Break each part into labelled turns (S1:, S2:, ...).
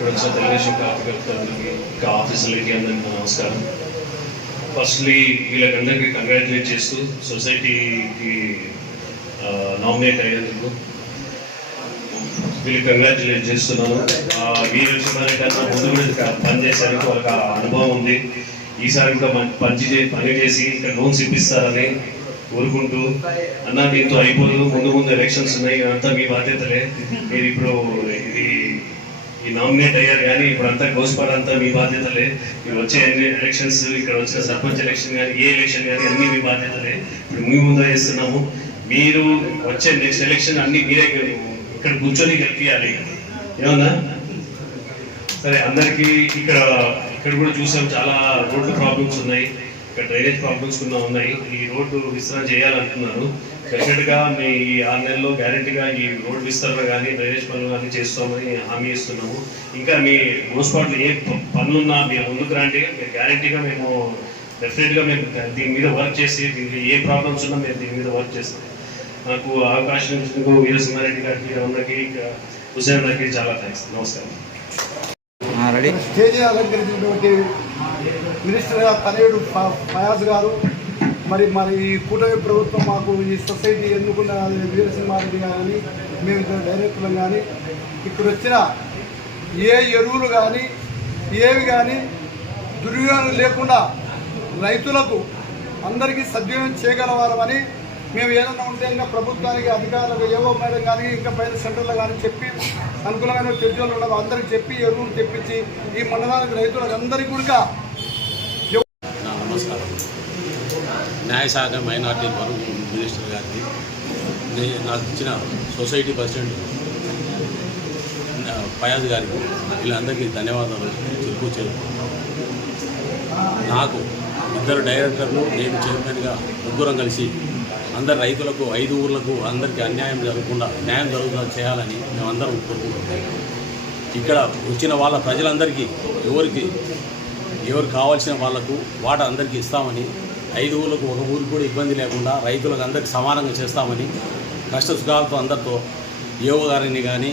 S1: ఇంకా ఆఫీసులకి అందరికీ నమస్కారం. ఫస్ట్లీ వీళ్ళకందరికీ కంగ్రాచులేట్ చేస్తూ సొసైటీకి నామినేట్ అయ్యేందుకు వీళ్ళకి కంగ్రాచులేట్ చేస్తున్నాను. మీరు వీరు ముందు కూడా పనిచేశారు వాళ్ళకి అనుభవం ఉంది. ఈసారి ఇంకా పని చే- పని చేసి ఇంకా లోన్స్ ఇప్పిస్తారని కోరుకుంటూ అన్న దీంతో అయిపోదు. ముందు ముందు ఎలక్షన్స్ ఉన్నాయి అంతా మీ బాధ్యతలే. మీరు ఇప్పుడు ఇది ఈ నామినేట్ అయ్యారు కానీ ఇప్పుడు అంతా అంతా మీ బాధ్యతలే. మీరు వచ్చే అన్ని ఎలక్షన్స్ ఇక్కడ వచ్చిన సర్పంచ్ ఎలక్షన్ కానీ ఏ ఎలక్షన్ కానీ అన్ని మీ బాధ్యతలే. ఇప్పుడు మీ ముందు వేస్తున్నాము. మీరు వచ్చే నెక్స్ట్ ఎలక్షన్ అన్ని మీరే ఇక్కడ కూర్చొని గెలిపియాలి. ఏమన్నా? సరే అందరికీ ఇక్కడ ఇక్కడ కూడా చూసాం చాలా రోడ్డు ప్రాబ్లమ్స్ ఉన్నాయి. ఇక్కడ డ్రైనేజ్ ప్రాబ్లమ్స్ కూడా ఉన్నాయి. ఈ రోడ్డు విస్తరణ చేయాలంటున్నారు. డెఫినెట్గా మీ ఈ ఆరు నెలల్లో గ్యారెంటీగా ఈ రోడ్ విస్తరణ కానీ డ్రైనేజ్ పనులు కానీ చేస్తామని హామీ ఇస్తున్నాము. ఇంకా మీ మున్సిపాలిటీ ఏ పనులున్నా మీరు ముందుకు రండి. మీరు గ్యారెంటీగా మేము డెఫినెట్గా మేము దీని మీద వర్క్ చేసి దీనికి ఏ ప్రాబ్లమ్స్ ఉన్నా మేము దీని మీద వర్క్ చేస్తాం. నాకు అవకాశం ఇచ్చినందుకు వీరసింహారెడ్డి గారికి అందరికీ ఇంకా హుసేన్ గారికి చాలా థ్యాంక్స్ నమస్కారం.
S2: రెడీ?
S3: స్టేజీ అలంకరించినటువంటి మినిస్టర్ గారు తనయుడు ఫయాజ్ గారు మరి మరి ఈ కూటమి ప్రభుత్వం మాకు ఈ సొసైటీ ఎన్నుకున్న వీరసింహారెడ్డి కానీ మేము డైరెక్టర్లు కానీ ఇక్కడ వచ్చిన ఏ ఎరువులు కానీ ఏవి కానీ దుర్వినియోగం లేకుండా రైతులకు అందరికీ సద్వినియోగం చేయగలవారమని మేము ఏదైనా ఉంటే ఇంకా ప్రభుత్వానికి అధికారులకు ఏవో మేడం కానీ ఇంకా పైన సెంటర్లో కానీ చెప్పి అనుకూలమైన చర్చలు ఉండవు. అందరికి చెప్పి ఎరువులు తెప్పించి ఈ మండలానికి రైతులకు అందరికీ కూడా
S4: నా నమస్కారం న్యాయశాఖ మైనార్టీ వరకు మినిస్టర్ గారికి నాకు ఇచ్చిన సొసైటీ ప్రెసిడెంట్ ఫయాజ్ గారికి వీళ్ళందరికీ ధన్యవాదాలు చెరుకు నాకు ఇద్దరు డైరెక్టర్లు నేను చైర్మన్గా ముగ్గురం కలిసి అందరు రైతులకు ఐదు ఊర్లకు అందరికీ అన్యాయం జరగకుండా న్యాయం జరుగుతా చేయాలని మేమందరం కోరుకుంటున్నాం. ఇక్కడ వచ్చిన వాళ్ళ ప్రజలందరికీ ఎవరికి ఎవరు కావాల్సిన వాళ్ళకు వాట అందరికీ ఇస్తామని ఐదు ఊళ్ళకు ఒక ఊరికి కూడా ఇబ్బంది లేకుండా రైతులకు అందరికీ సమానంగా చేస్తామని కష్ట సుఖాలతో అందరితో ఏఓ గారిని కానీ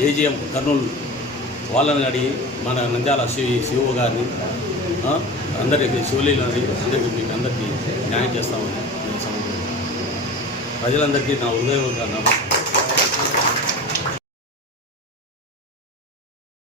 S4: ఏజీఎం కర్నూలు వాళ్ళని అడిగి మన నంద్యాల సిఓ గారిని అందరికీ శివలీలని అందరికీ మీకు అందరికీ న్యాయం చేస్తామని ప్రజలందరికీ నా ఉదయం నమస్కారం.